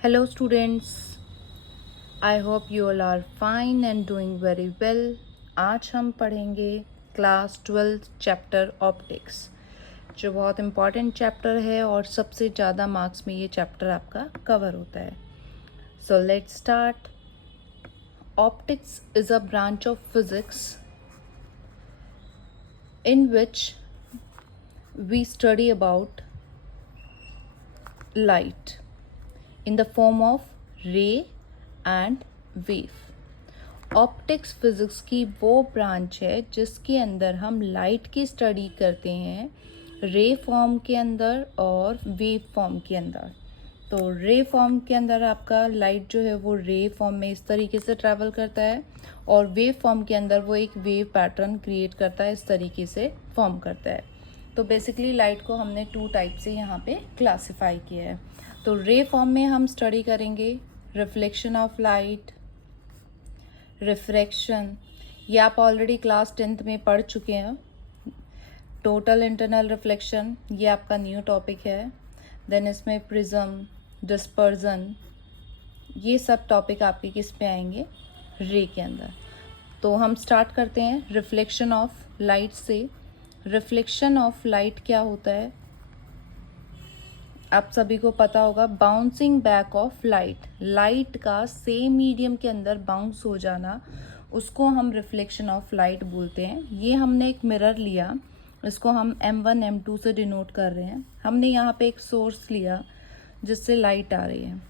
Hello, students. I hope you all are fine and doing very well. आज हम पढ़ेंगे class 12 chapter optics, जो बहुत इम्पॉर्टेंट चैप्टर है और सबसे ज़्यादा मार्क्स में ये चैप्टर आपका कवर होता है. So let's start. Optics is a branch of physics in which we study about light in the form of ray and wave. Optics physics की वो ब्रांच है जिसके अंदर हम लाइट की स्टडी करते हैं रे फॉर्म के अंदर और वेव फॉर्म के अंदर. तो रे फॉर्म के अंदर आपका लाइट जो है वो रे फॉर्म में इस तरीके से ट्रैवल करता है और वेव फॉर्म के अंदर वो एक वेव पैटर्न क्रिएट करता है, इस तरीके से फॉर्म करता है. तो बेसिकली लाइट को हमने 2 टाइप से यहाँ पे क्लासिफाई किया है. तो रे फॉर्म में हम स्टडी करेंगे रिफ्लेक्शन ऑफ लाइट, रिफ्रैक्शन, ये आप ऑलरेडी क्लास 10th में पढ़ चुके हैं. टोटल इंटरनल रिफ्लेक्शन, ये आपका न्यू टॉपिक है. देन इसमें प्रिज्म, डिस्पर्जन, ये सब टॉपिक आपके किस पे आएंगे, रे के अंदर. तो हम स्टार्ट करते हैं रिफ्लेक्शन ऑफ लाइट से. रिफ्लेक्शन ऑफ लाइट क्या होता है, आप सभी को पता होगा. Bouncing back of light, light का सेम मीडियम के अंदर बाउंस हो जाना, उसको हम रिफ्लेक्शन ऑफ लाइट बोलते हैं. ये हमने एक मिरर लिया, इसको हम M1 M2 से डिनोट कर रहे हैं. हमने यहाँ पे एक सोर्स लिया जिससे लाइट आ रही है.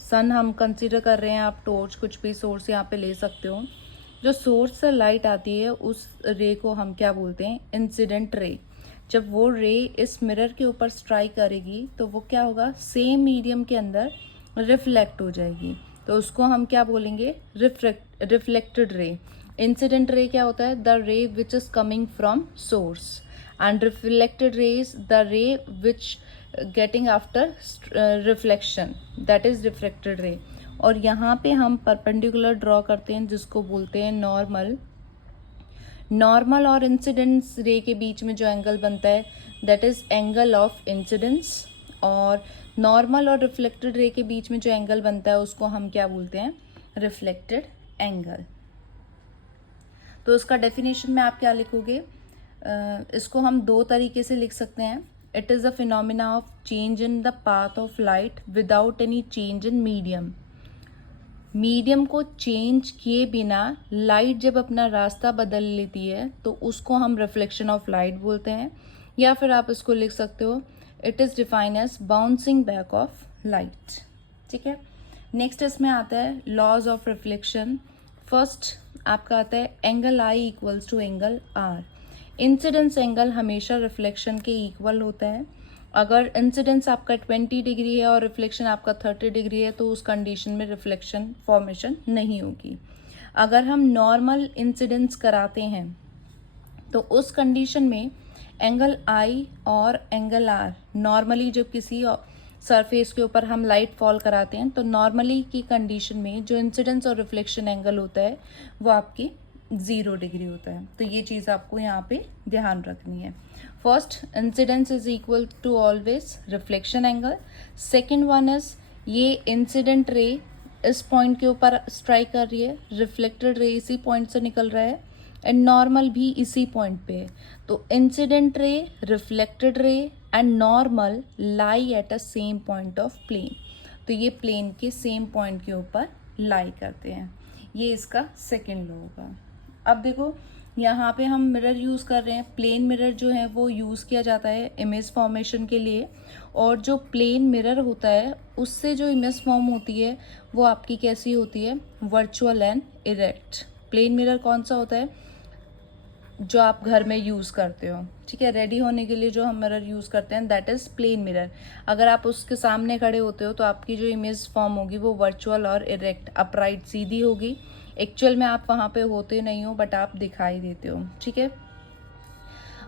सन हम कंसीडर कर रहे हैं, आप टॉर्च कुछ भी सोर्स यहाँ पे ले सकते हो. जो सोर्स से लाइट आती है उस रे को हम क्या बोलते हैं, इंसिडेंट रे. जब वो रे इस मिरर के ऊपर स्ट्राइक करेगी तो वो क्या होगा, सेम मीडियम के अंदर रिफ्लेक्ट हो जाएगी. तो उसको हम क्या बोलेंगे, रिफ्लेक्टेड रे. इंसिडेंट रे क्या होता है, द रे which is coming from source, and reflected ray is the रे विच getting after reflection, that is reflected ray. और यहाँ पे हम परपेंडिकुलर ड्रॉ करते हैं जिसको बोलते हैं नॉर्मल. नॉर्मल और इंसिडेंस रे के बीच में जो एंगल बनता है that is angle of incidence, और नॉर्मल और रिफ्लेक्टेड रे के बीच में जो एंगल बनता है उसको हम क्या बोलते हैं, रिफ्लेक्टेड एंगल. तो इसका डेफिनेशन में आप क्या लिखोगे, इसको हम 2 तरीके से लिख सकते हैं. It is a phenomena of change in the path of light without any change in medium. Medium को चेंज किए बिना लाइट जब अपना रास्ता बदल लेती है तो उसको हम रिफ्लेक्शन ऑफ लाइट बोलते हैं. या फिर आप इसको लिख सकते हो, it is define as bouncing back of light. ठीक है. नेक्स्ट इसमें आता है लॉज ऑफ रिफ्लेक्शन. फर्स्ट आपका आता है angle I equals to angle R. Incidence angle हमेशा रिफ्लेक्शन के इक्वल होता है. अगर इंसिडेंस आपका 20 डिग्री है और रिफ्लेक्शन आपका 30 डिग्री है तो उस कंडीशन में रिफ्लेक्शन फॉर्मेशन नहीं होगी. अगर हम नॉर्मल इंसिडेंस कराते हैं तो उस कंडीशन में एंगल आई और एंगल आर, नॉर्मली जब किसी सरफेस के ऊपर हम लाइट फॉल कराते हैं तो नॉर्मली की कंडीशन में जो इंसिडेंस और रिफ्लेक्शन एंगल होता है वो आपकी 0 डिग्री होता है. तो ये चीज़ आपको यहाँ पे ध्यान रखनी है. First, incidence is equal to always reflection angle. Second one is ये इंसिडेंट रे इस पॉइंट के ऊपर स्ट्राइक कर रही है, रिफ्लेक्टेड रे इसी पॉइंट से निकल रहा है, एंड नॉर्मल भी इसी पॉइंट पे है. तो incident ray, reflected ray and normal lie at a same point of plane. तो ये प्लेन के सेम पॉइंट के ऊपर लाई करते हैं. ये इसका सेकेंड लॉ होगा. अब देखो यहाँ पे हम मिरर यूज़ कर रहे हैं. प्लेन मिरर जो है वो यूज़ किया जाता है इमेज फॉर्मेशन के लिए, और जो प्लेन मिरर होता है उससे जो इमेज फॉर्म होती है वो आपकी कैसी होती है, virtual and erect. Plane mirror कौन सा होता है, जो आप घर में यूज़ करते हो. ठीक है, रेडी होने के लिए जो हम मिरर यूज़ करते हैं दैट इज़ प्लेन मिरर. अगर आप उसके सामने खड़े होते हो तो आपकी जो इमेज फॉर्म होगी वो वर्चुअल और इरेक्ट, अपराइट, सीधी होगी. एक्चुअल में आप वहाँ पे होते नहीं हो बट आप दिखाई देते हो. ठीक है.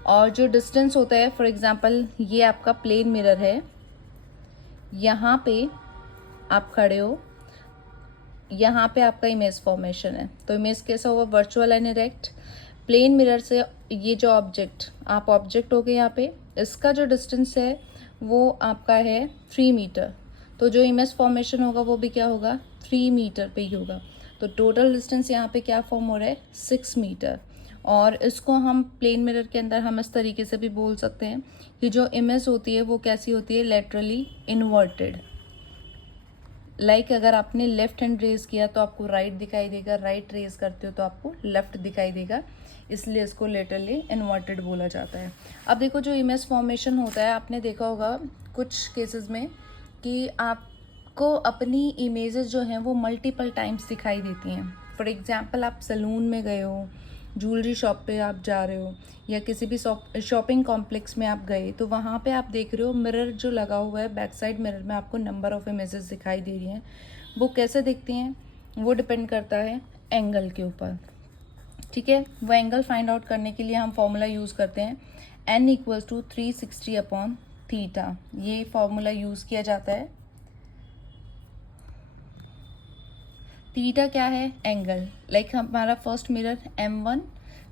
और जो डिस्टेंस होता है, फॉर एग्जांपल ये आपका प्लेन मिरर है, यहाँ पे आप खड़े हो, यहाँ पे आपका इमेज फॉर्मेशन है. तो इमेज कैसा होगा, virtual and erect. Plane mirror से ये जो ऑब्जेक्ट, आप ऑब्जेक्ट हो गए यहाँ पे, इसका जो डिस्टेंस है वो आपका है 3 मीटर. तो जो इमेज फॉर्मेशन होगा वो भी क्या होगा, 3 मीटर पे ही होगा। तो टोटल डिस्टेंस यहाँ पे क्या फॉर्म हो रहा है, 6 मीटर। और इसको हम प्लेन मिरर के अंदर हम इस तरीके से भी बोल सकते हैं कि जो इमेज होती है वो कैसी होती है, लेटरली इन्वर्टेड। अगर आपने लेफ्ट हैंड रेज किया तो आपको राइट दिखाई देगा, राइट रेज करते हो तो आपको लेफ्ट दिखाई देगा, इसलिए इसको लेटरली इन्वर्टेड बोला जाता है। अब देखो जो इमेज फॉर्मेशन होता है, आपने देखा होगा कुछ केसेस में कि आपको अपनी इमेजेस जो हैं वो मल्टीपल टाइम्स दिखाई देती हैं। फॉर एग्जांपल आप सैलून में गए हो, ज्वेलरी शॉप पे आप जा रहे हो, या किसी भी शॉपिंग कॉम्प्लेक्स में आप गए, तो वहाँ पे आप देख रहे हो मिरर जो लगा हुआ है, बैक साइड मिरर में आपको नंबर ऑफ़ इमेजेस दिखाई दे रही हैं। वो कैसे दिखती हैं, वो डिपेंड करता है एंगल के ऊपर। ठीक है, वो एंगल फाइंड आउट करने के लिए हम फॉर्मूला यूज़ करते हैं n = 360/θ। ये फॉर्मूला यूज़ किया जाता है। थीटा क्या है, एंगल। हमारा first mirror M1,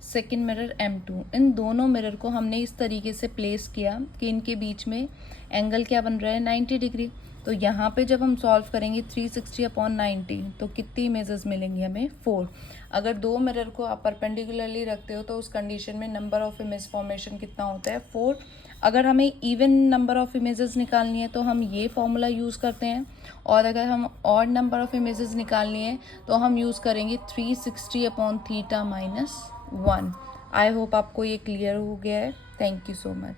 second mirror M2, इन दोनों मिरर को हमने इस तरीके से प्लेस किया कि इनके बीच में एंगल क्या बन रहा है, 90 डिग्री। तो यहाँ पे जब हम सॉल्व करेंगे 360/90 तो कितनी इमेजेस मिलेंगी हमें, 4। अगर दो मिरर को आप परपेंडिकुलरली रखते हो तो उस कंडीशन में नंबर ऑफ इमेज फॉर्मेशन कितना होता है, 4। अगर हमें इवन नंबर ऑफ इमेजेस निकालनी है तो हम ये फॉर्मूला यूज़ करते हैं, और अगर हम ऑड नंबर ऑफ इमेजेस निकालनी है तो हम यूज़ करेंगे 360/θ - 1। आई होप आपको ये क्लियर हो गया है। Thank you so much.